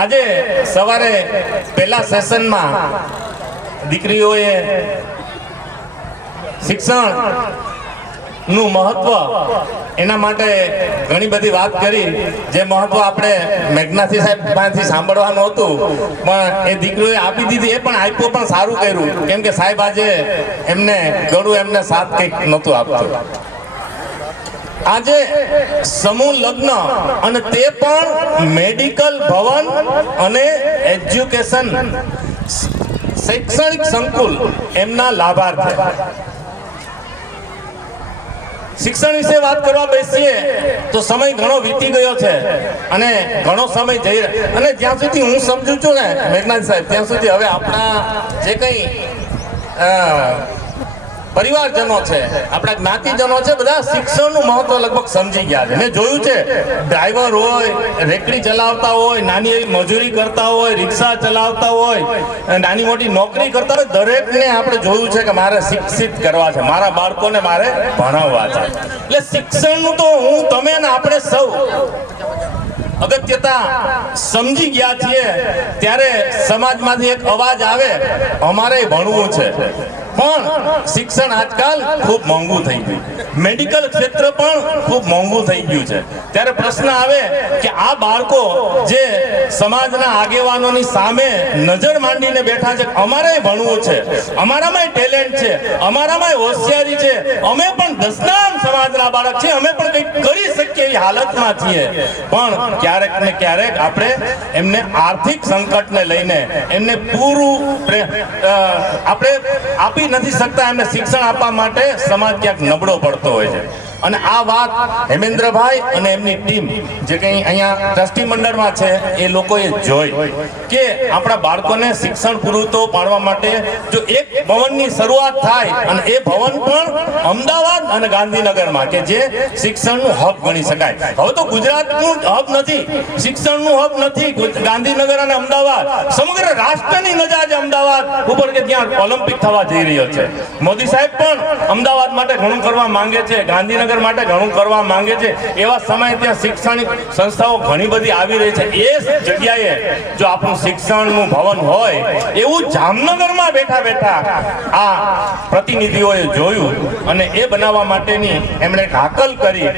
આજે સવારે પહેલા સેશનમાં દીકરીઓએ શિક્ષણનું મહત્વ એના માટે ઘણી બધી વાત કરી, જે મહત્વ આપણે મેઘનાથી સાહેબ પાસેથી સાંભળવાનું હતું પણ એ દીકરીઓએ આપી દીધી, એ પણ આપ્યું, પણ સારું કર્યું, કેમ કે સાહેબ આજે એમને ઘણું એમને સાથ કંઈક નહોતું આપતું. આજે સમૂહ લગ્ન અને તે પણ મેડિકલ ભવન અને એજ્યુકેશન શૈક્ષણિક સંકુલ એમના લાભાર્થી. શિક્ષણ વિશે વાત કરવા બેસીએ તો સમય ઘણો વીતી ગયો છે અને ઘણો સમય જઈ અને જ્યાં સુધી હું સમજુ છું ને મેઘનાથ સાહેબ, ત્યાં સુધી હવે આપણા જે કંઈ પરિવારજનો છે, આપણા જ્ઞાતિજનો છે, બધા શિક્ષણનું મહત્વ લગભગ સમજી ગયા છે. મેં જોયું છે, ડ્રાઈવર હોય, રેકડી ચલાવતા હોય, નાની એવી મજૂરી કરતા હોય, રિક્ષા ચલાવતા હોય, નાની મોટી નોકરી કરતા હોય, દરેકને આપણે જોયું છે કે મારે શિક્ષિત કરવા છે, મારા બાળકોને મારે ભણાવવા છે. એટલે શિક્ષણનું તો હું, તમે ને આપણે સૌ અગત્યતા સમજી ગયા છીએ. ત્યારે સમાજમાંથી એક અવાજ આવે, અમારે ભણવું છે, પણ શિક્ષણ આજકાલ ખૂબ મોંઘું થઈ ગયું, મેડિકલ ક્ષેત્ર પણ ખૂબ મોંઘું થઈ ગયું છે. ત્યારે પ્રશ્ન આવે કે આ બાળકો જે સમાજના આગેવાનોની સામે નજર માંડીને બેઠા છે, અમારે ભણવું છે, અમારામાં ટેલેન્ટ છે, અમારામાં હોશિયારી છે, અમે પણ દસનામ સમાજના બાળક છે, અમે પણ કંઈક કરી શકીએ એવી હાલતમાં છીએ, પણ ક્યારેક ને ક્યારેક આપણે એમને આર્થિક સંકટને લઈને એમને પૂરું આપણે આપી નથી શકતા. એમને શિક્ષણ આપવા માટે સમાજ ક્યાંક નબળો પડતો હોય છે. અને આ વાત હેમેન્દ્રભાઈ અને એમની ટીમ જે કંઈ અહીંયા ટ્રસ્ટી મંડળમાં છે એ લોકોએ જોઈ કે આપણા બાળકોને શિક્ષણ પૂરું તો પાડવા માટે જો એક ભવનની શરૂઆત થાય, અને એ ભવન પણ અમદાવાદ અને ગાંધીનગરમાં કે જે શિક્ષણનું હબ ગણી શકાય. હવે તો ગુજરાતનું હબ નથી, શિક્ષણનું હબ નથી ગાંધીનગર અને અમદાવાદ, સમગ્ર રાષ્ટ્રની નજર આજે અમદાવાદ ઉપર કે ત્યાં ઓલિમ્પિક થવા જઈ રહ્યો છે. મોદી સાહેબ પણ અમદાવાદ માટે ઘણું કરવા માંગે છે, ગાંધીનગર માટે ઘણું કરવા માંગે છે. એવા સમયે ત્યાં શૈક્ષણિક સંસ્થાઓ ઘણી બધી આવી રહી છે. એ જગ્યાએ જો આપણું શિક્ષણનું ભવન હોય એવું જામનગરમાં બેઠા બેઠા આ પ્રતિનિધિઓએ જોયું અને એ બનાવવા માટેની એમણે હાકલ કરી.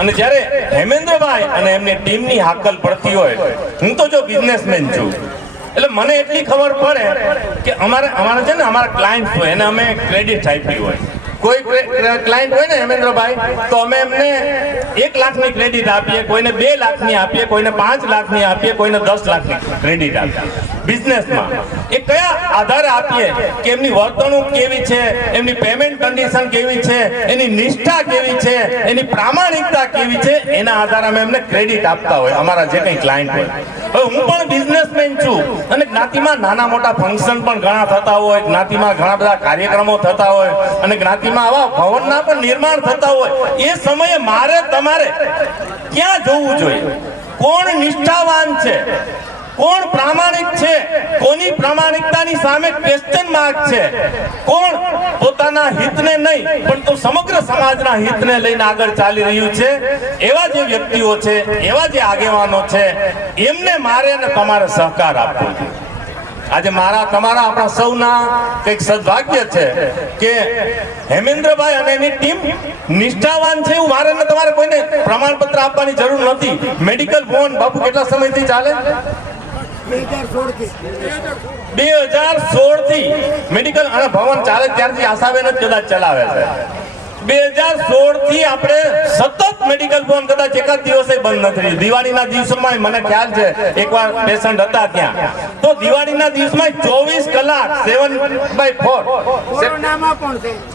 અને જ્યારે હેમેન્દ્રભાઈ અને એમની ટીમની હાકલ પડતી હોય, હું તો જો બિઝનેસમેન છું એટલે મને એટલી ખબર પડે કે અમારે છે ને અમારા ક્લાયન્ટ હોય એને અમે ક્રેડિટ આપ્યું હોય. કોઈ ક્લાયન્ટ હોય ને હેમેન્દ્રભાઈ, તો અમે એમને 1 લાખની ક્રેડિટ આપીએ, કોઈને 2 લાખની આપીએ, કોઈને 5 લાખની આપીએ, કોઈને 10 લાખની ક્રેડિટ આપીએ. બિઝનેસમાં એ કયા આધારે આપીએ કે એમની વર્તણૂક કેવી છે, એમની પેમેન્ટ કન્ડિશન કેવી છે, એની નિષ્ઠા કેવી છે, એની પ્રામાણિકતા કેવી છે, એના આધારે અમે એમને ક્રેડિટ આપતા હોય અમારા જે કંઈ ક્લાયન્ટ હોય. હવે હું પણ બિઝનેસમેન છું અને જ્ઞાતિમાં નાના મોટા ફંક્શન પણ ઘણા થતા હોય, જ્ઞાતિમાં ઘણા બધા કાર્યક્રમો થતા હોય અને જ્ઞાતિમાં આવા ભવનના પણ નિર્માણ થતા હોય. એ સમયે મારે તમારે ક્યાં જોવું જોઈએ? કોણ નિષ્ઠાવાન છે, કોણ પ્રામાણિક છે, કોની પ્રામાણિકતાની સામે ક્વેશ્ચન માર્ક છે, કોણ પોતાના હિતને નહીં પણ તો સમગ્ર સમાજના હિતને લઈને આગળ ચાલી રહ્યું છે, એવા જે વ્યક્તિઓ છે, એવા જે આગેવાનો છે, એમને મારે અને તમારે સહકાર આપવો જોઈએ. આજે મારા તમારા આપણા સૌના કંઈક સદભાગ્ય છે કે હેમેન્દ્રભાઈ અને એની ટીમ નિષ્ઠાવાન છે. એવું મારે ને તમારે કોઈને પ્રમાણપત્ર આપવાની જરૂર નથી. મેડિકલ ભવન બાપુ કેટલા સમયથી ચાલે? 2016 થી મેડિકલ અને ભવન ચાલે ત્યારથી આશાબેન જ કદાચ ચલાવે છે. 2016 થી આપણે સતત મેડિકલ ભવન કદાચ એકાદ દિવસે બંધ નથી રહ્યું. દિવાળીના દિવસોમાં મને ખ્યાલ છે એકવાર પેશન્ટ હતા ત્યાં, તો દિવાળીના દિવસમાં 24 કલાક 7/4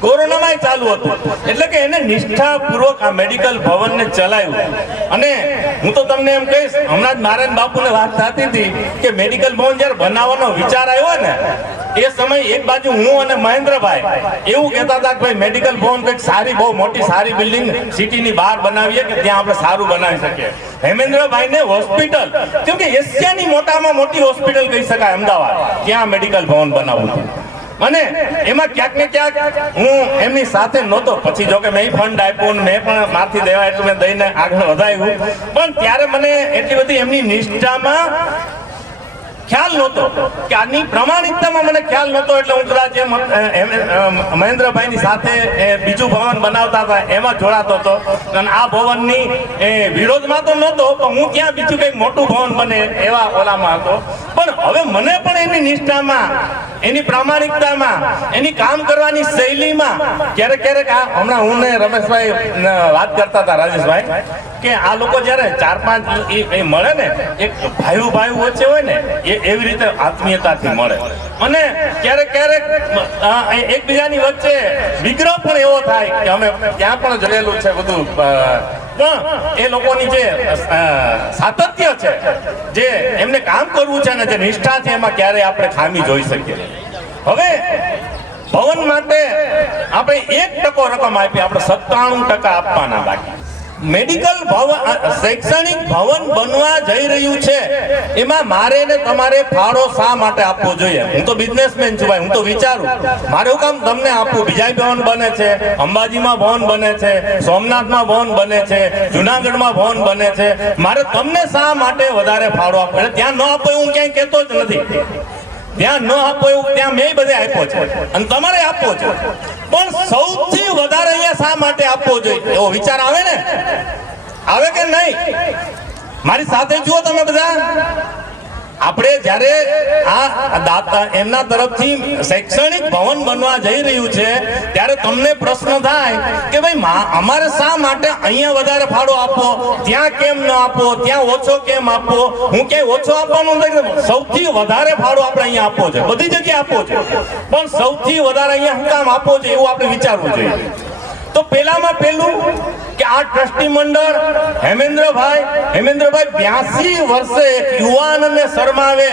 કોરોનામાં ચાલુ હતું. એટલે કે એને નિષ્ઠાપૂર્વક આ મેડિકલ ભવનને ચલાવ્યું. અને હું તો તમને એમ કહીશ, હમણાં જ નારાયણ બાપુને વાત થતી હતી કે મેડિકલ ભવન જ્યારે બનાવવાનો વિચાર આવ્યો ને એ સમય એક બાજુ હું અને મહેન્દ્રભાઈ એવું કહેતા હતા કે ભાઈ મેડિકલ ભવન કંઈક સારી બહુ મોટી સારી બિલ્ડિંગ સિટીની બહાર બનાવીએ કે ત્યાં આપણે સારું બનાવી શકીએ. હેમેન્દ્રભાઈને હોસ્પિટલ, કેમ કે એશિયાની મોટામાં મોટી હોસ્પિટલ કહી શકાય અમદાવાદ, ત્યાં મેડિકલ ભવન બનાવવું હતું. અને એમાં ક્યાંક ને ક્યાંક હું એમની સાથે નહોતો. પછી જો કે મેં ફંડ આપ્યું, મેં પણ મારથી દેવા એટલું મેં દઈને આગળ વધાવ્યું, પણ ત્યારે મને એટલી બધી એમની નિષ્ઠામાં ખ્યાલ નહોતો કે આની પ્રમાણિકતામાં મને ખ્યાલ નહોતો એટલે હું કદાચ મહેન્દ્રભાઈની સાથે બીજું ભવન બનાવતા હતા એમાં જોડાતો હતો અને આ ભવનની વિરોધમાં તો નહોતો પણ હું ત્યાં બીજું કંઈક મોટું ભવન બને એવા ઓલામાં હતો. પણ હવે મને પણ એની નિષ્ઠામાં, એની પ્રામાણિકતામાં, એની કામ કરવાની શૈલીમાં ક્યારેક ક્યારેક આ હમણાં હું ને રમેશભાઈ વાત કરતા હતા, રાજેશભાઈ, કે આ લોકો જયારે 4-5 મળે ને એક ભાઈ વચ્ચે હોય ને એવી રીતે આત્મીયતાથી મળે અને ક્યારેક ક્યારેક એકબીજાની વચ્ચે વિગ્રહ પણ એવો થાય કે અમે ત્યાં પણ જોયેલું છે બધું. પણ એ લોકોની જે સાતત્ય છે, જે એમને કામ કરવું છે અને જે નિષ્ઠા છે એમાં ક્યારેય આપણે ખામી જોઈ શકીએ. હવે ભવન માટે આપણે 1% રકમ આપી, આપણે 97% આપવાના બાકી. મેડિકલ ભવન, શૈક્ષણિક ભવન બનવા જઈ રહ્યું છે એમાં મારે ને તમારે ફાળો શા માટે આપવો જોઈએ? હું તો બિઝનેસમેન છું ભાઈ, હું તો વિચારું મારે હું કામ તમને આપવું? બીજા ભવન બને છે, અંબાજીમાં ભવન બને છે, સોમનાથમાં ભવન બને છે, જુનાગઢમાં ભવન બને છે, મારે તમને શા માટે વધારે ફાળો આપવો? એટલે ત્યાં ન આપો હું ક્યાંય કહેતો જ નથી, ત્યાં ન આપો એવું ત્યાં મેં બધે આપ્યો છે અને તમારે આપવો છે. પણ સૌથી વધારે અહીંયા શા માટે આપવો જોઈએ એવો વિચાર આવે ને? આવે કે નહીં? મારી સાથે જુઓ તમે બધા. આપણે જ્યારે આ દાતા એમના તરફથી શૈક્ષણિક ભવન બનવા જઈ રહ્યું છે ત્યારે તમને પ્રશ્ન થાય કે ભાઈ અમારે શા માટે અહીંયા વધારે ફાળો આપવો, ત્યાં કેમ ન આપવો, ત્યાં ઓછો કેમ આપવો? હું ક્યાંય ઓછો આપવાનું નથી, સૌથી વધારે ફાળો આપણે અહીંયા આપવો છે, બધી જગ્યાએ આપવો છે, પણ સૌથી વધારે અહીંયા શું કામ આપવો છે એવું આપણે વિચારવું જોઈએ. તો પેલામાં પેલું કે આ ટ્રસ્ટી મંડળ હેમેન્દ્રભાઈ 82 વર્ષે એક યુવાનને શરમાવે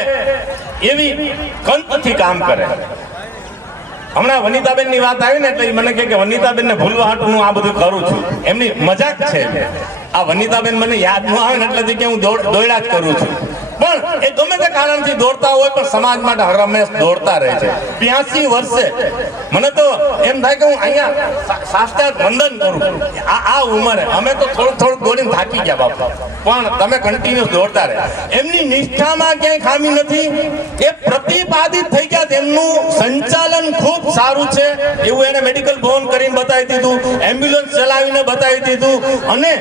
એવી કંતથી કામ કરે. હમણાં વનિતાબેન ની વાત આવી ને એટલે મને કહે કે વનિતાબેન ને ભૂલવા હાટું હું આ બધું કરું છું. એમની મજાક છે. આ વનિતાબેન મને યાદ ન આવે ને એટલે કે હું દોડ્યા જ કરું છું. પણ એ ગમે તે કારણથી દોડતા હોય પણ સમાજ માટે હરમેશ દોડતા રહે છે. 82 વર્ષે મને તો એમ થાય કે હું અહીંયા સાષ્ટાંગ વંદન કરું. આ ઉંમરે અમે તો થોડું દોડીને થાકી ગયા બાપા, પણ તમે કન્ટિન્યુઅસ દોડતા રહે. એમની નિષ્ઠામાં ક્યાંય ખામી નથી, એ પ્રતિપાદિત થઈ ગયા. તેમનું સંચાલન ખૂબ સારું છે એવું એને મેડિકલ ભવન કરીને બતાવી દીધું, એમ્બ્યુલન્સ ચલાવીને બતાવી દીધું અને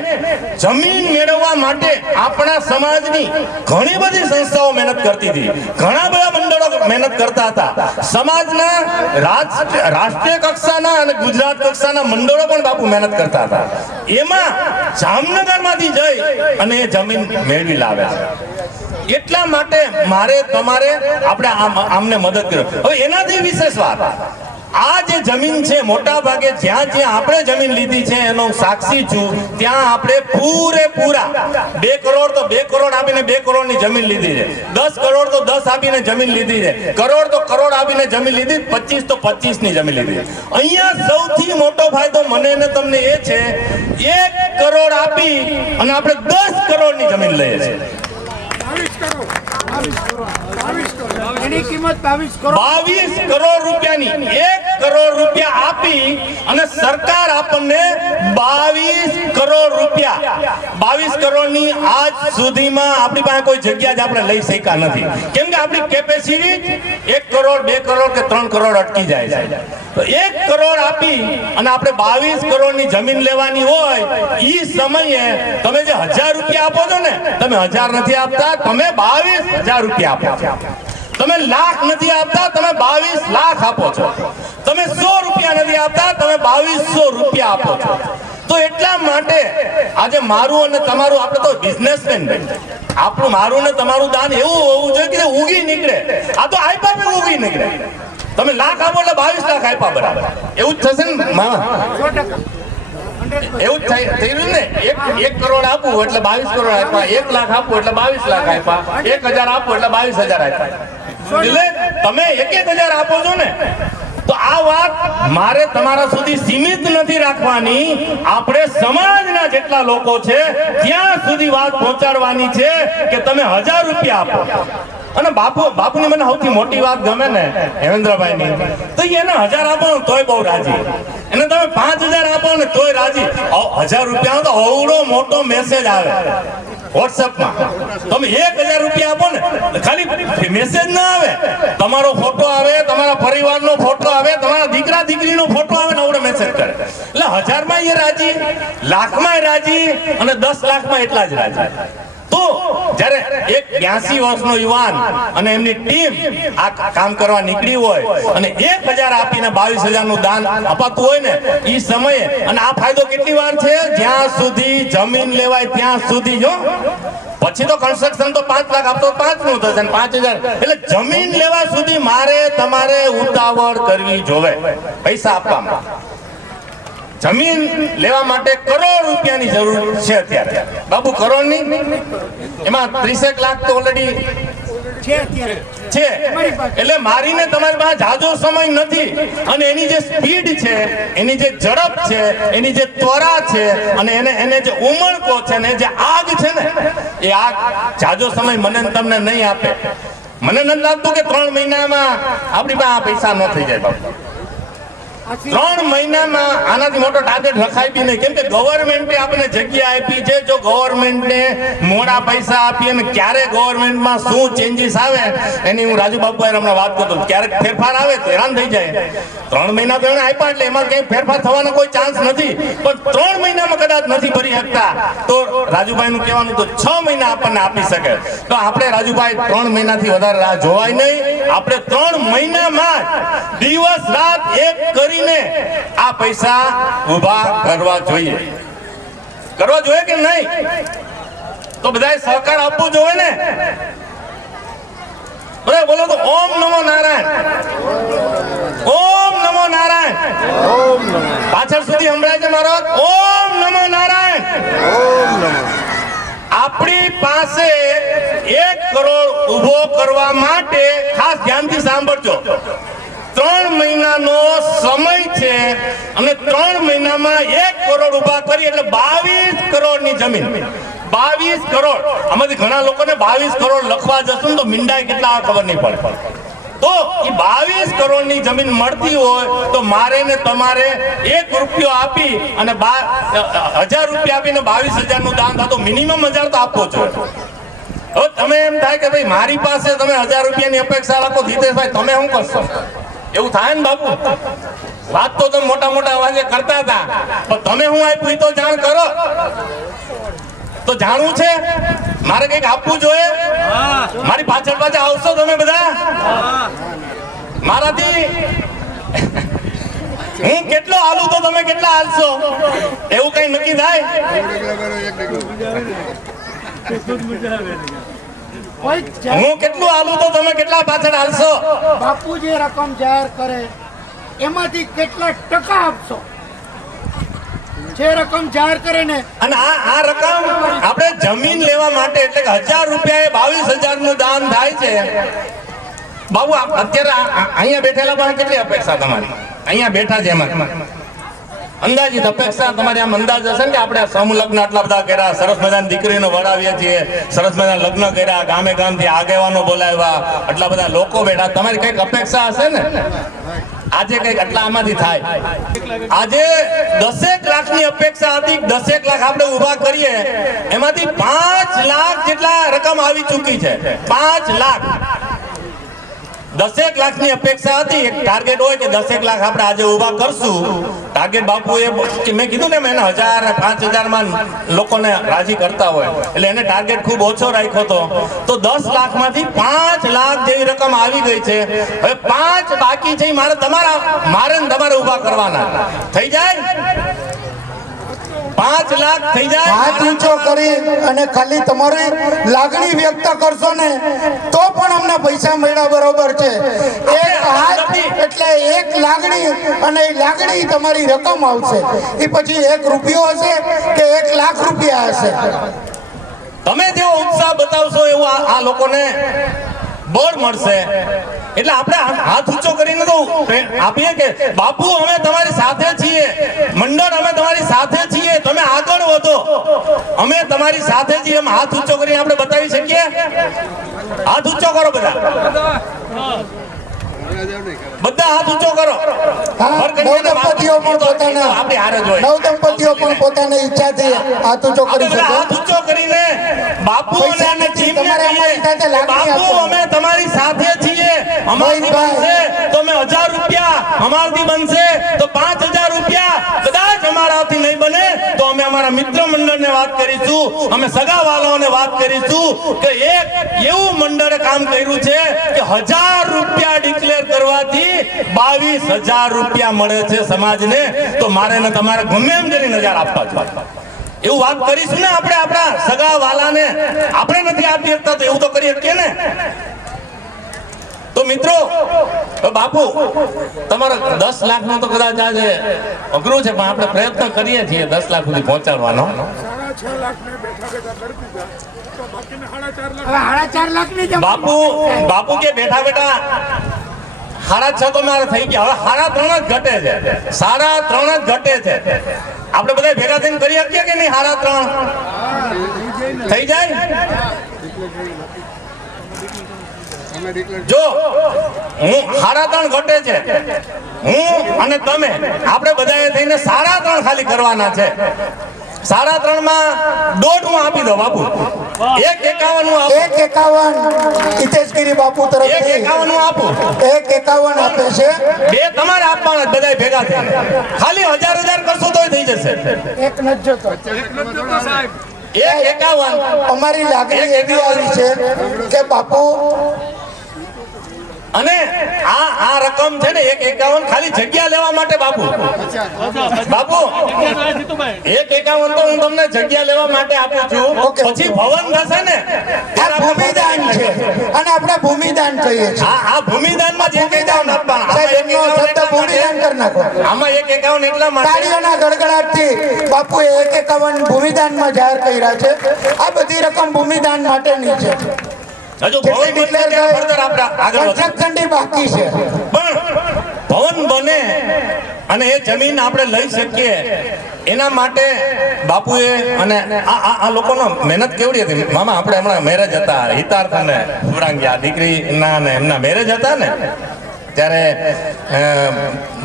જમીન મેળવવા માટે આપણા સમાજની ઘણી બધી સંસ્થાઓ મહેનત કરતી હતી, ઘણા બધા મંડળો મહેનત કરતા હતા. સમાજના રાષ્ટ્રીય કક્ષાના અને ગુજરાત કક્ષાના મંડળો પણ બાપુ મહેનત કરતા હતા. એમાં જામનગરમાંથી જઈ અને એ જમીન મેળવી લાવે છે. એટલા માટે મારે તમારે આપણે આમને મદદ કરો. હવે એનાથી વિશેષ વાત, આ જે જમીન છે મોટા ભાગે જ્યાં જ્યાં આપણે જમીન લીધી છે એનો સાક્ષી છું, ત્યાં આપણે પૂરેપૂરા 2 કરોડ તો 2 કરોડ આપીને 2 કરોડની જમીન લીધી છે, 10 કરોડ તો 10 આપીને જમીન લીધી છે, કરોડ તો કરોડ આપીને જમીન લીધી, 25 તો 25 ની જમીન લીધી. અહીંયા સૌથી મોટો ફાયદો મને ને તમને એ છે, 1 કરોડ આપી અને આપણે 10 કરોડની જમીન લઈએ છીએ. 22 કરોડ રૂપિયાની 1 કરોડ રૂપિયા આપી અને સરકાર આપણને 22 કરોડ રૂપિયા, 22 કરોડની આજ સુધીમાં આપણી પાસે કોઈ જગ્યા જ આપણે લઈ શક્યા નથી. કેમ કે આપણી કેપેસિટી 1 કરોડ 2 કરોડ કે 3 કરોડ અટકી જાય છે. તો 1 કરોડ આપી અને આપણે 22 કરોડની જમીન લેવાની હોય એ સમયે તમે જે 1000 રૂપિયા આપો છો ને, તમે 1000 નથી આપતા, તમે 22,000 રૂપિયા આપો છો. તમે લાખ નથી આપતા, તમે 22 લાખ આપો છો. તમે 100 રૂપિયા નથી આપતા, તમે 2200 રૂપિયા આપો છો. તો એટલા માટે આજે મારું અને તમારું, આપણે તો બિઝનેસમેન ભાઈ, આપણું મારું ને તમારું દાન એવું હોવું જોઈએ કે ઉગી નીકળે. આ તો આપ્યા પણ ઉગી નીકળે. તમે લાખ આપો એટલે 22 લાખ આપ્યા બરાબર, એવું જ થશે ને મામા? એવું જ થઈ રહ્યું ને. 1 કરોડ આપવું એટલે 22 કરોડ આપ્યા, 1 લાખ આપવું એટલે 22 લાખ આપ્યા, 1000 આપવું એટલે 22,000 આપ્યા. એટલે તમે 1,000 આપો છો ને, તો આ વાત મારે તમારા સુધી સીમિત નથી રાખવાની. આપણે સમાજના જેટલા લોકો છે ત્યાં સુધી વાત પહોંચાડવાની છે કે તમે 1000 રૂપિયા આપો. અને બાપુની મને સૌથી મોટી વાત ગમે ને હેમેન્દ્રભાઈની, તો એને 1000 આપો ને તોય બહુ રાજી, એને તમે 5000 આપો ને તોય રાજી. 1000 રૂપિયાનો તો અવળો મોટો મેસેજ આવે વોટ્સએપમાં. તમે 1000 રૂપિયા આપો ને, ખાલી મેસેજ ના આવે, તમારો ફોટો આવે, તમારા પરિવારનો ફોટો આવે, તમારા દીકરા દીકરીનો ફોટો આવે ને આવડે મેસેજ કરે. એટલે 1000 માં એ રાજી, લાખમાં રાજી અને 10 લાખમાં એટલા જ રાજી. તો જ્યારે એક 82 વર્ષનો યુવાન અને એમની ટીમ આ કામ કરવા નીકળી હોય અને 1000 આપીને 22000 નું દાન અપાતું હોય ને એ સમયે, અને આ ફાયદો કેટલી વાર છે? જ્યાં સુધી જમીન લેવાય ત્યાં સુધી. જો પછી તો કન્સ્ટ્રક્શન તો 5 લાખ આપતો 5 નું થશે, 5000. એટલે જમીન લેવા સુધી મારે તમારે ઉતાવળ કરવી જોવે પૈસા આપવામાં. જમીન લેવા માટે કરોડ રૂપિયાની જરૂર છે અત્યારે. બાબુ કરોડ ની, એમાં 30 લાખ તો ઓલરેડી છે. એટલે મારીને તમારી પાસે જાજો સમય નથી, અને એની જે સ્પીડ છે, એની જે ઝડપ છે, એની જે ત્વરા છે, અને એને જે ઉમળકો છે ને, જે આગ છે ને, એ આગ જાજો સમય મને તમને નહીં આપે. મને નથી લાગતું કે 3 મહિનામાં આપણી પાસે આ પૈસા ન થઈ જાય બાબુ. 3 મહિનામાં આનાથી મોટો ટાર્ગેટ રખાય બી નહીં. કેમ કે ગવર્મેન્ટે આપણને જગ્યા આપી છે. જો ગવર્મેન્ટને મોડા પૈસા આપી અને ક્યારે ગવર્મેન્ટમાં શું ચેન્જીસ આવે એની હું રાજુ બાપુએ હમણાં વાત કરતો, ક્યારેક ફેરફાર આવે તો હેરાન થઈ જાય. 3 મહિના તો એને આપ્યા એટલે એમાં કઈ ફેરફાર થવાનો કોઈ ચાન્સ નથી. પણ 3 મહિનામાં કદાચ નથી ભરી શકતા તો રાજુભાઈ નું કહેવાનું તો 6 મહિના આપણને આપી શકે. તો આપણે રાજુભાઈ 3 મહિનાથી વધારે રાહ જોવાય નહીં. આપણે 3 મહિનામાં દિવસ રાત એક કરી આ પૈસા ઉભા કરવા જોઈએ. કરવા જોઈએ કે નહીં? તો બધાએ સહકાર આપવો જોઈએ ને. બોલો તો ઓમ નમો નારાયણ, ઓમ નમો નારાયણ. પાછળ સુધી સંભળાય છે મારો? ઓમ નમો નારાયણ. આપણી પાસે 1 કરોડ ઉભો કરવા માટે ખાસ ધ્યાનથી સાંભળજો. 3 મહિનાનો સમય છે અને 3 મહિનામાં 1 કરોડ ઉભા કરી એટલે 22 કરોડની જમીન. 22 કરોડ. આમાંથી ઘણા લોકોને 22 કરોડ લખવા જશું તો મીંડાય કેટલા ખબર નહીં પડે. તો એ 22 કરોડની જમીન મળતી હોય તો મારે ને તમારે 1 રૂપિયો આપી અને 1000 રૂપિયા આપીને 22000 નું દાન થતું. મિનિમમ 1000 તો આપવો જોઈએ. હવે તમે એમ થાય કે ભાઈ મારી પાસે તમે 1000 રૂપિયાની અપેક્ષા રાખો, જીતેશભાઈ તમે શું કરશો? એવું થાય ને બાપુ. વાત તો તમે મોટા મોટા અવાજે કરતા હતા, પણ તમે હું આપ્યું એ તો જાણ કરો. તો જાણવું છે, મારે કંઈક આપવું જોઈએ. મારી પાછળ પાછળ આવશો તમે બધા? મારાથી હું કેટલો હાલું તો તમે કેટલા હાલશો? એવું કઈ નક્કી થાય? હું કેટલું હાલું તો તમે કેટલા પાછળ હાલશો? બાપુ જે રકમ જાહેર કરે એમાંથી કેટલા ટકા આપશો? જે રકમ જાહેર કરે ને, અને આ રકમ આપણે જમીન લેવા માટે એટલે કે 1000 રૂપિયા 22000 નું દાન થાય છે. બાબુ અત્યારે અહીંયા બેઠેલા પણ કેટલી અપેક્ષા તમારી? અહીંયા બેઠા છે એમાં અંદાજિત અપેક્ષા તમારી આમ અંદાજ હશે ને કે આપણે સમૂહ લગ્ન આટલા બધા કર્યા, સરસ મજાની દીકરીને વડાવીએ છીએ, સરસ મજાના લગ્ન કર્યા, ગામે ગામથી આગેવાનો બોલાવ્યા, આટલા બધા લોકો બેઠા, તમારી કઈક અપેક્ષા હશે ને? આજે કઈક આટલા આમાંથી થાય. આજે 10 લાખની અપેક્ષા હતી. 10 લાખ આપણે ઉભા કરીએ એમાંથી 5 લાખ જેટલા રકમ આવી ચૂકી છે. 5 લાખ. 10 લાખની અપેક્ષા હતી. એક ટાર્ગેટ હોય કે 10 લાખ આપણે આજે ઉભા કરશું. ટાર્ગેટ બાપુએ મેં કીધું ને, મેં 1000 5000 માં લોકોને રાજી કરતા હોય એટલે એને ટાર્ગેટ ખૂબ ઓછો રાખ્યો હતો. તો 10 લાખમાંથી 5 લાખ જેવી રકમ આવી ગઈ છે. હવે 5 બાકી છે. મારે ને તમારે ઉભા કરવાના થઈ જાય. 5 લાખ થઈ જાય. હાથ ઊંચો કરી અને ખાલી તમારી લાગણી વ્યક્ત કરશો ને તો પણ અમને પૈસા મળ્યા બરોબર છે. એક હાથ એટલે એક લાગણી, અને એ લાગણી તમારી રકમ આવશે. એ પછી 1 રૂપિયો હશે કે 1 લાખ રૂપિયા હશે. તમે જેવો ઉત્સાહ બતાવશો એવું આ લોકોને બળ મળશે. એટલે આપણે હાથ ઊંચો કરીને તો આપીએ કે બાપુ અમે તમારી સાથે છીએ, મંડળ અમે તમારી સાથે છીએ, તમે આગળ વધો, અમે તમારી સાથે છીએ. એમ હાથ ઊંચો કરીને આપણે બતાવી શકીએ. હાથ ઊંચો કરો બધા. બધા હાથ ઊંચો કરો. હા, નવદંપતિઓ પણ પોતાના આપણી હારે જ હોય. નવદંપતિઓ પણ પોતાની ઈચ્છાથી હાથ ઊંચો કરી આપણે બધા શકે. હાથ ઊંચો કરીને બાપુ અને પૈસા એને નથી, ટીમને તમારે અમારી સાથે કહીએ, લાગણી બાપુ આપો. અમે તમારી સાથે છીએ. અમારથી ભાઈ. બનશે તો અમે 1000 રૂપિયા, અમારથી બનશે તો 5000 રૂપિયા. કદાચ અમારાથી નહીં બને તો અમે અમારા મિત્ર મંડળને વાત કરીશું, અમે સગાવાલાઓને વાત કરીશું કે એક એવું મંડળે કામ કર્યું છે કે 1000 રૂપિયા ડિક્લેર કરવાથી 22000 રૂપિયા મળે છે સમાજને. તો મારે ને તમારે ગમે એમ કરીને 1000 આપવા જોઈએ. એવું વાત કરીશું ને આપણે આપણા સગા વાલાને. આપણે નથી આપી શકતા તો એવું તો કરી શકીએ ને. તો મિત્રો, બાપુ તમારા 10 લાખ નું તો કદાચ આજે અઘરું છે, પણ આપણે પ્રયત્ન કરીએ છીએ 10 લાખ સુધી પહોંચાડવાનો. 6.5 લાખ ને બેઠા બેઠા કરી દીધા તો બાકીના 4.5 લાખ હવે 4.5 લાખની જ બાપુ કે બેઠા બેઠા 6.5 તો મારે થઈ ગયા. હવે 3.5 જ ઘટે છે, 3.5 જ ઘટે છે. આપણે બધા ભેગા થઈને કરી શકીએ કે નહીં? 3.5 થઈ જાય. જો હું 3.5 ઘટે છે, હું અને તમે આપણે બધાએ થઈને 3.5 ખાલી કરવાના છે. 3.5 માં 1.5 હું આપી દો બાપુ. 1.51 હું આપું. 1.51 હિતેશગીરી બાપુ તરફથી 1.51 હું આપું. 1.51 આપે છે. 2 તમારે આપવાના બધા ભેગા થઈને. ખાલી 1000 કરશો તોય થઈ જશે. એક નથી જતો. 1.51 અમારી લાગણી એવી આવી છે કે બાપુ અને આ રકમ છે ને 1.51 ખાલી જગ્યા લેવા માટે બાપુ. 1.51 તો હું તમને જગ્યા લેવા માટે આપું છું. ઓકે. પછી ભવન થશે ને આ ભૂમિદાન છે અને આપણે ભૂમિદાન કહીએ છીએ. આ ભૂમિદાનમાં જે 1.51 આપવાના. સાહેબ, એમનો શબ્દ ભૂમિદાન કરી નાખો. આમાં 1.51 એટલા માટે તાળીઓના ગડગડાટથી બાપુએ 1.51 ભૂમિદાનમાં જાહેર કર્યા છે. આ બધી રકમ ભૂમિદાન માટેની છે. હજુ ભવન બનશે ત્યારે further આપણે આગળ વધીશું. કન્સ્ટ્રક્શનની બાકી છે. પણ ભવન બને અને એ જમીન આપણે લઈ શકીએ એના માટે બાપુએ અને આ લોકોનો મહેનત કેવડી હતી. મામા આપણે હમણાં મેરેજ હતા, હિતાર્થ અને સુરાંગી દીકરીના ને એમના મેરેજ હતા ને, ત્યારે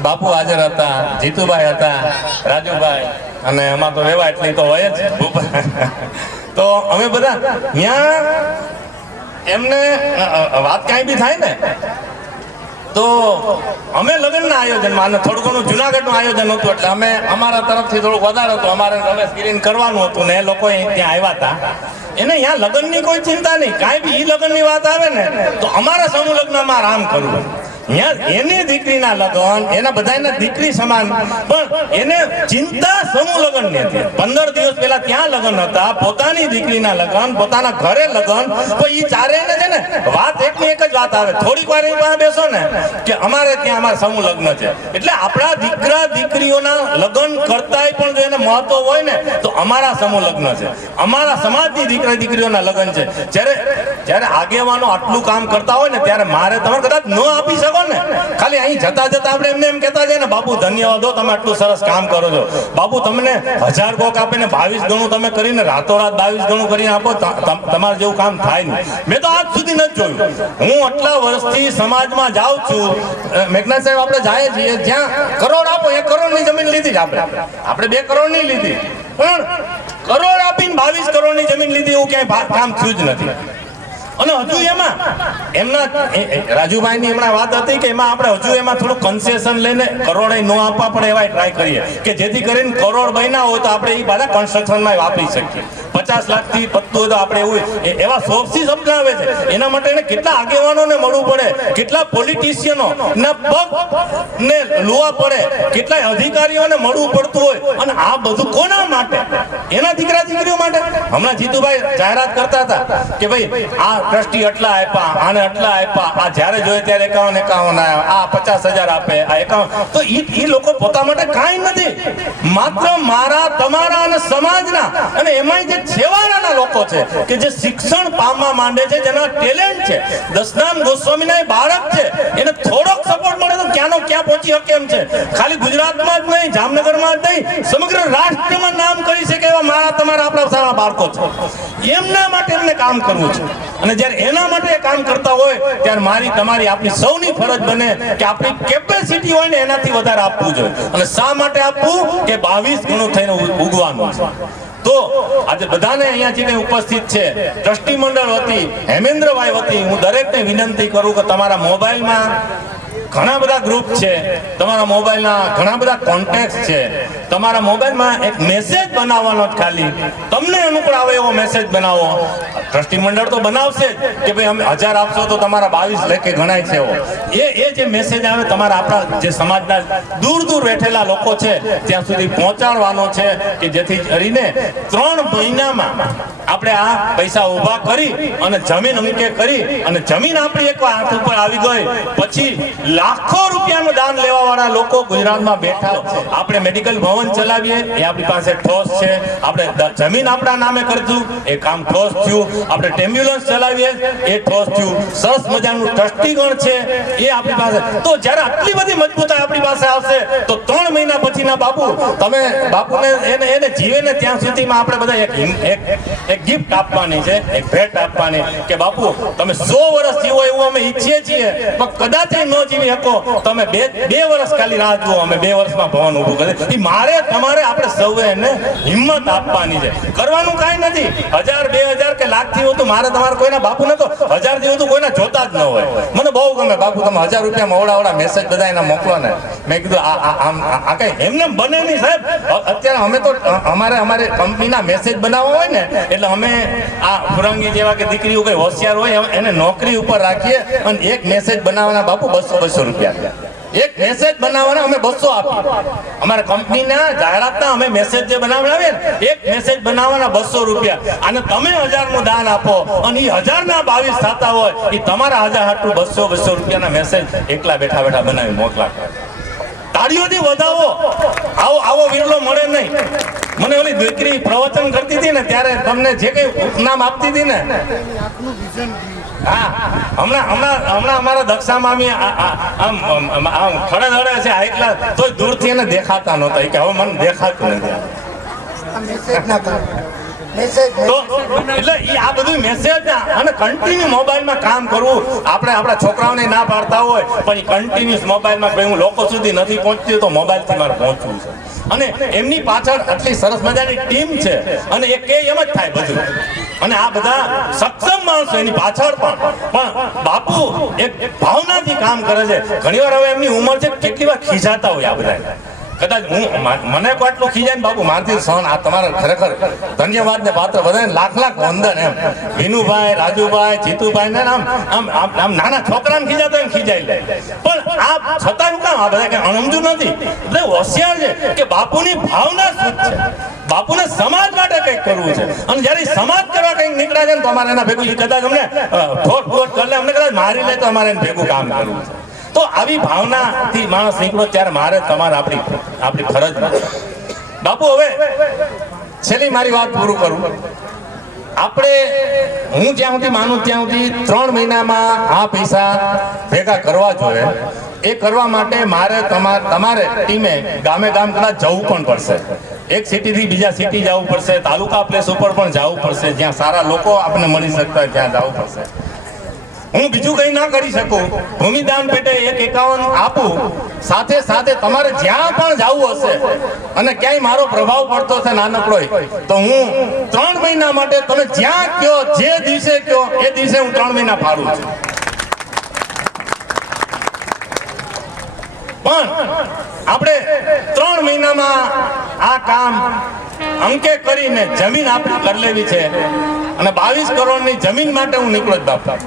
બાપુ હાજર હતા, જીતુભાઈ હતા, રાજુભાઈ, અને એમાં તો રહેવા એટલી તો હોય જ. તો અમે બધા ત્યાં એમને વાત કાંઈ બી થાય ને તો અમે લગ્નના આયોજનમાં અને થોડું ઘણું જુનાગઢનું આયોજન હતું, એટલે અમે અમારા તરફથી થોડુંક વધારે હતું. અમારે રમેશગીરીને કરવાનું હતું ને એ લોકો ત્યાં આવ્યા હતા. એને અહીંયા લગ્નની કોઈ ચિંતા નહીં. કાંઈ બી ઈ લગ્નની વાત આવે ને તો અમારા સમૂહ લગ્નમાં રામ કરવું. અહીંયા એની દીકરીના લગ્ન, એના બધાના દીકરી સમાન, પણ એને ચિંતા સમૂહ લગ્નની હતી. 15 દિવસ પહેલા ત્યાં લગ્ન હતા, પોતાની દીકરીના લગ્ન, પોતાના ઘરે લગ્ન. તો ઈ ચારેયને છે ને વાત એકની એક જ વાત આવે. થોડીક વાર એ પાસે બેસો ને કે અમારે ત્યાં અમારા સમૂહ લગ્ન છે. એટલે આપણા દીકરા દીકરીઓના લગ્ન કરતાંય પણ જો એને મહત્વ હોય ને તો અમારા સમૂહ લગ્ન છે, અમારા સમાજની દીકરા દીકરીઓના લગ્ન છે. જ્યારે આગેવાનો આટલું કામ કરતા હોય ને ત્યારે મારે તમારે કદાચ ન આપી શકો ને, ખાલી અહીં જતા જતા આપણે એમને એમ કહેતા જાય ને, બાપુ ધન્યવાદ હો, તમે આટલું સરસ કામ કરો છો. બાપુ તમને 1000 કોક આપે ને 22 ગણું તમે કરીને રાતોરાત 22 ગણું કરીને આપો, તમારે જેવું કામ થાય નહીં. મેં તો આજ સુધી નથી જોયું. હું આટલા વર્ષથી સમાજમાં જાઉં છું. મેઘનાથ સાહેબ આપણે જાય છીએ જ્યાં કરોડ આપો, 1 કરોડની જમીન લીધી જ આપણે 2 કરોડ ની લીધી, પણ કરોડ આપીને 22 કરોડની જમીન લીધી એવું ક્યાંય કામ થયું જ નથી. અને હજુ એમાં એમના રાજુભાઈની હમણાં વાત હતી કે એમાં આપણે હજુ એમાં થોડું કન્સેશન લઈને કરોડ ન આપવા પડે એવા ટ્રાય કરીએ કે જેથી કરીને કરોડ બન્યા હોય તો આપણે એ પાછા કન્સ્ટ્રક્શનમાં વાપરી શકીએ. 50 લાખથી પતતું હોય તો આપણે એવું એવા સોર્સિસ સમજાવે છે. એના માટે એને કેટલા આગેવાનોને મળવું પડે, કેટલા પોલિટિશિયનો ના પગ ને લોવા પડે, કેટલા અધિકારીઓને મળવું પડતું હોય. અને આ બધું કોના માટે? એના દીકરા દીકરીઓ માટે. હમણાં જીતુભાઈ જાહેરાત કરતા હતા કે ભાઈ આ ટ્રસ્ટી આટલા આપ્યા, આને આટલા આપ્યા, આ જ્યારે જોઈએ ત્યારે 51 આ 50,000 આપે, આ 51. તો એ લોકો પોતા માટે કાંઈ નથી, માત્ર મારા તમારા અને સમાજના અને એમાંય જે છેવાડાના લોકો છે કે જે શિક્ષણ પામવા માંડે છે, જેના ટેલેન્ટ છે. દસનામ ગોસ્વામીના બાળક છે, એને થોડોક સપોર્ટ મળે તો ક્યાંનો ક્યાં ત્યાં પહોંચી શકે એમ છે. ખાલી ગુજરાતમાં જ નહીં, જામનગરમાં જ નહીં, સમગ્ર રાષ્ટ્રમાં નામ કરી શકે એવા મારા તમારા આપણા સારા બાળકો છે. એમના માટે એમને કામ કરવું છે. અને જ્યારે એના માટે કામ કરતા હોય ત્યારે મારી તમારી આપણી સૌની ફરજ બને કે આપણી કેપેસિટી હોય ને એનાથી વધારે આપવું જોઈએ. અને શા માટે આપવું કે 22 ગણું થઈને ઉગવાનું છે. તો આજે બધાને અહીંયા જે કંઈ ઉપસ્થિત છે ટ્રસ્ટી મંડળ વતી, હેમેન્દ્રભાઈ વતી હું દરેકને વિનંતી કરું કે તમારા મોબાઈલમાં ઘણા બધા ગ્રુપ છે, તમારા મોબાઈલના ઘણા બધા કોન્ટેક્ટ છે, તમારા મોબાઈલમાં એક મેસેજ બનાવવાનો જ ખાલી તમને અનુકૂળ આવે એવો મેસેજ બનાવો. ટ્રસ્ટી મંડળ તો બનાવશે જ કે ભાઈ અમે 1000 આપશો તો તમારા 22 લેખે ગણાય છે એવો. એ જે મેસેજ આવે તમારા આપણા જે સમાજના દૂર દૂર બેઠેલા લોકો છે ત્યાં સુધી પહોંચાડવાનો છે કે જેથી કરીને 3 મહિનામાં આપણે આ પૈસા ઊભા કરી અને જમીન અંકે કરી અને જમીન આપણી એક હાથ ઉપર આવી ગઈ પછી લાખો રૂપિયાનું દાન લેવા વાળા લોકો ગુજરાતમાં બેઠા. આપણે મેડિકલ ભવન ચલાવીએ એ આપણી પાસે ઠોસ છે. આપણે જમીન આપણા નામે કરશું એ કામ ઠોસ થયું. આપણે એમ્બ્યુલન્સ ચલાવીએ એ ઠોસ થયું. સરસ મજાનું ટ્રસ્ટીગણ છે એ આપણી પાસે. તો જ્યારે આટલી બધી મજબૂતાઈ આપણી પાસે આવશે તો 3 મહિના પછીના બાપુ તમે બાપુને એને જીવે ને ત્યાં સુધીમાં આપણે બધા એક ગિફ્ટ આપવાની છે, એક ભેટ આપવાની કે બાપુ તમે 100 વર્ષ જીવો એવું અમે ઈચ્છીએ છીએ, પણ કદાચ ન જીવી શકો તમે 2 વર્ષ ખાલી રાહ જુઓ, અમે 2 વર્ષમાં ભવન ઊભું કરી. મારે તમારે આપણે સૌએ એને હિંમત આપવાની છે. કરવાનું કાંઈ નથી. 1000 2000 કે લાખ થી તો મારે તમારે કોઈના બાપુને તો 1000 જેવું તો કોઈના જોતા જ ન હોય. મને બહુ ગમે બાપુ તમે 1000 રૂપિયામાં ઓવડા મેસેજ બધા એના મોકલો ને. મેં કીધું આ કઈ એમને બને નહીં સાહેબ. અત્યારે અમે તો અમારે કંપનીના મેસેજ બનાવવા હોય ને એટલે અમે આ ફુરંગી જેવા કે દીકરીઓ કઈ હોશિયાર હોય એને નોકરી ઉપર રાખીએ અને એક મેસેજ બનાવવાના બાપુ 200 રૂપિયા. એક મેસેજ બનાવવાના અમે 200 આપીએ. અમારા કંપનીના જાહેરાતના અમે મેસેજ જે બનાવડાવીએ ને એક મેસેજ બનાવવાના 200 રૂપિયા. અને તમે 1000 નું દાન આપો અને એ 1000 ના 22 થતા હોય એ તમારા 1000 હાટું 200 રૂપિયાના મેસેજ એકલા બેઠા બેઠા બનાવી મોકલા. તાળીઓથી વધાવો. આવો વિરલો મળે નહીં. મને ઓલી દીકરી પ્રવચન કરતી હતી ને ત્યારે તમને જે કઈ ઉપનામ આપતી હતી ને, હા હમણાં અમારા દક્ષા મામી આમ ખડે ધડે છે એકલા તોય દૂરથી એને દેખાતા નહોતા કે હવે મને દેખાતું નથી. તો એટલે આ બધું મેસેજ અને કન્ટિન્યુ મોબાઈલમાં કામ કરવું. આપણે આપણા છોકરાઓને ના પાડતા હોય પણ એ કન્ટિન્યુઅસ મોબાઈલમાં હું લોકો સુધી નથી પહોંચતી તો મોબાઈલથી મારે પહોંચવું છે. અને એમની પાછળ આટલી સરસ મજાની ટીમ છે અને એ કે એમ જ થાય બધું. અને આ બધા સક્ષમ માણસો એની પાછળ પણ બાપુ એક ભાવનાથી કામ કરે છે. ઘણીવાર હવે એમની ઉંમર છે કેટલી વાર ખીજાતા હોય આ બધા. કદાચ મને આટલું ખીજાય ને બાપુ મારથી સહન. આ તમારા ખરેખર ધન્યવાદ ને પાત્ર બધાને લાખ વંદન. એમ વિનુભાઈ, રાજુભાઈ, જીતુભાઈ ને આમ નાના છોકરાને ખીજાતો એમ ખીજાઈ લે. પણ આ છતાં કામ આ બધા કઈ અણમજુ નથી. એટલે હોશિયાર છે કે બાપુની ભાવના શું છે, બાપુને સમાજ માટે કંઈક કરવું છે. અને જયારે સમાજ કરવા કંઈક નીકળે છે ને તો અમારે એના ભેગું કદાચ અમને ઠોટ કરી લે, અમને કદાચ મારી લે તો અમારે એને ભેગું કામ કરવું છે. તો આવી ભાવનાથી માણસ નીકળો ત્યારે મારે તમારે આપણી ફરજ બાપુ. હવે છેલ્લી મારી વાત પૂરું કરું. આપણે હું જ્યાં સુધી માનું ત્યાં સુધી 3 મહિનામાં આ પૈસા ભેગા કરવા જોઈએ. એ કરવા માટે મારે તમારે ટીમે ગામે ગામ કદાચ જવું પણ પડશે. એક સિટીથી બીજા સિટી જવું પડશે, તાલુકા પ્લેસ ઉપર પણ જવું પડશે, જ્યાં સારા લોકો આપણને મળી શકતા ત્યાં જવું પડશે. હું બીજું કઈ ના કરી શકું. ભૂમિદાન પેટે 151 આપું. સાથે સાથે તમારે જ્યાં પણ જવું હશે અને ક્યાંય મારો પ્રભાવ પડતો છે નાનકડો તો હું 3 મહિના માટે તમે જ્યાં કયો જે દિવસે કયો એ દિવસે હું 3 મહિના ફાળું છું. પણ આપણે 3 મહિનામાં આ કામ અંકે કરીને જમીન આપણી કરી લેવી છે. અને 22 કરોડની જમીન માટે હું નીકળો જ બાપા.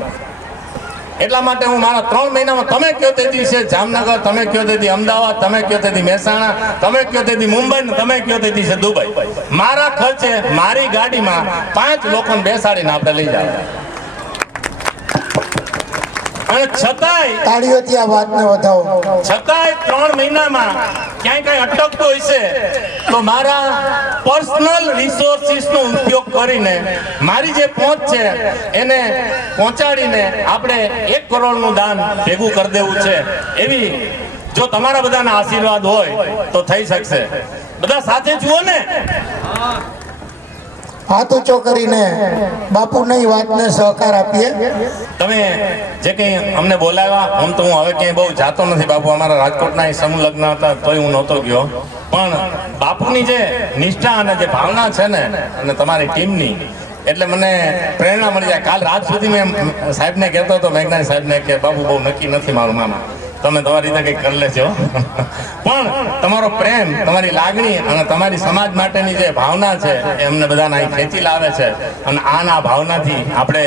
એટલા માટે હું મારા 3 મહિનામાં તમે કયો તે દિવસે જામનગર, તમે કયો તે અમદાવાદ, તમે કયો તે મહેસાણા, તમે કયો તે મુંબઈ, તમે કયો તે દિવસે દુબઈ, મારા ખર્ચે મારી ગાડીમાં 5 લોકોને બેસાડીને આપણે લઈ જાવ. અને છતાંય તાળીઓથી આ વાતને વધાવો. છતાંય 3 મહિનામાં ક્યાંય કઈ અટકતો હશે તો મારા પર્સનલ રિસોર્સિસનો ઉપયોગ કરીને મારી જે પહોંચ છે એને પહોંચાડીને આપણે 1 કરોડનું દાન ભેગું કરી દેવું છે. એવી જો તમારા બધાના આશીર્વાદ હોય તો થઈ શકશે. બધા સાથે જુઓ ને. હાથ ઊંચો કરીને બાપુની વાતને સહકાર આપીએ. તમે જે કંઈ અમને બોલાવ્યા, આમ તો હું હવે ક્યાંય બહુ જાતો નથી બાપુ. અમારા રાજકોટના એ સમૂહ લગ્ન હતા તોય હું નહોતો ગયો, પણ બાપુની જે નિષ્ઠા અને જે ભાવના છે ને, અને તમારી ટીમની, એટલે મને પ્રેરણા મળી જાય. કાલ રાત સુધી મેં સાહેબને કહેતો હતો, મેઘનાની સાહેબને, કે બાપુ બહુ નક્કી નથી મારું મામા, તમે તમારી રીતે કંઈક કરી લેજો. પણ તમારો પ્રેમ, તમારી લાગણી અને તમારી સમાજ માટેની જે ભાવના છે એ અમને બધાને અહીં ખેંચી લાવે છે. અને આના ભાવનાથી આપણે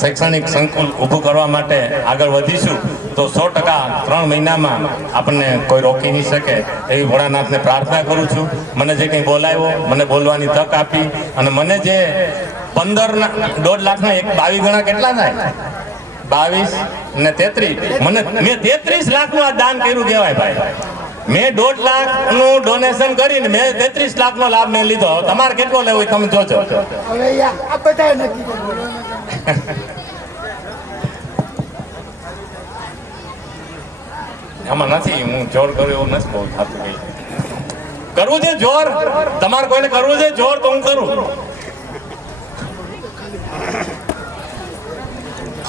શૈક્ષણિક સંકુલ ઊભું કરવા માટે આગળ વધીશું તો 100% 3 મહિનામાં આપણને કોઈ રોકી નહીં શકે એવી ભોળાનાથને પ્રાર્થના કરું છું. મને જે કંઈ બોલાવ્યો, મને બોલવાની તક આપી, અને મને જે 1.5 લાખના 22 ગણા કેટલા થાય? 22 ને 33. મેં 33 લાખનું આ દાન કર્યું કહેવાય ભાઈ. મેં 1.5 લાખનું ડોનેશન કરીને મેં 33 લાખનો લાભ મેં લીધો. તમારે કેટલો લેવો હોય તમે જોજો. હવે આ બધા નક્કી કરો. આમાં નથી, હું જોર કરું એવું નથી બહુ થતું. કરવું છે જોર, તમારે કોઈને કરવું છે જોર તો હું કરું.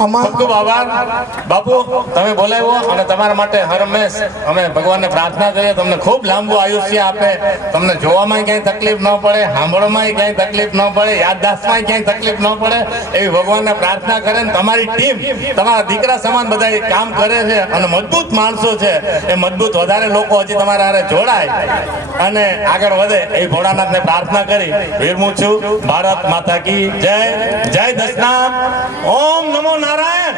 આમાં ખૂબ ખૂબ આભાર બાપુ, તમે બોલાવ્યો અને તમારા માટે હર હંમેશ અમે ભગવાનને પ્રાર્થના કરીએ તમને ખૂબ લાંબુ આયુષ્ય આપે, તમને જોવામાં ક્યાંય તકલીફ ન પડે, સાંભળવામાં ક્યાંય તકલીફ ન પડે, યાદદાસ્તમાં ક્યાંય તકલીફ ન પડે એવી ભગવાનને પ્રાર્થના કરે. તમારી ટીમ, તમારા દીકરા સમાન બધા કામ કરે છે અને મજબૂત માણસો છે. એ મજબૂત વધારે લોકો હજી તમારા હારે જોડાય અને આગળ વધે એવી ભોળાનાથને પ્રાર્થના કરી વિરમું છું. ભારત માતા કી જય. જય દશનામ. ઓમ નમો નારાયણ.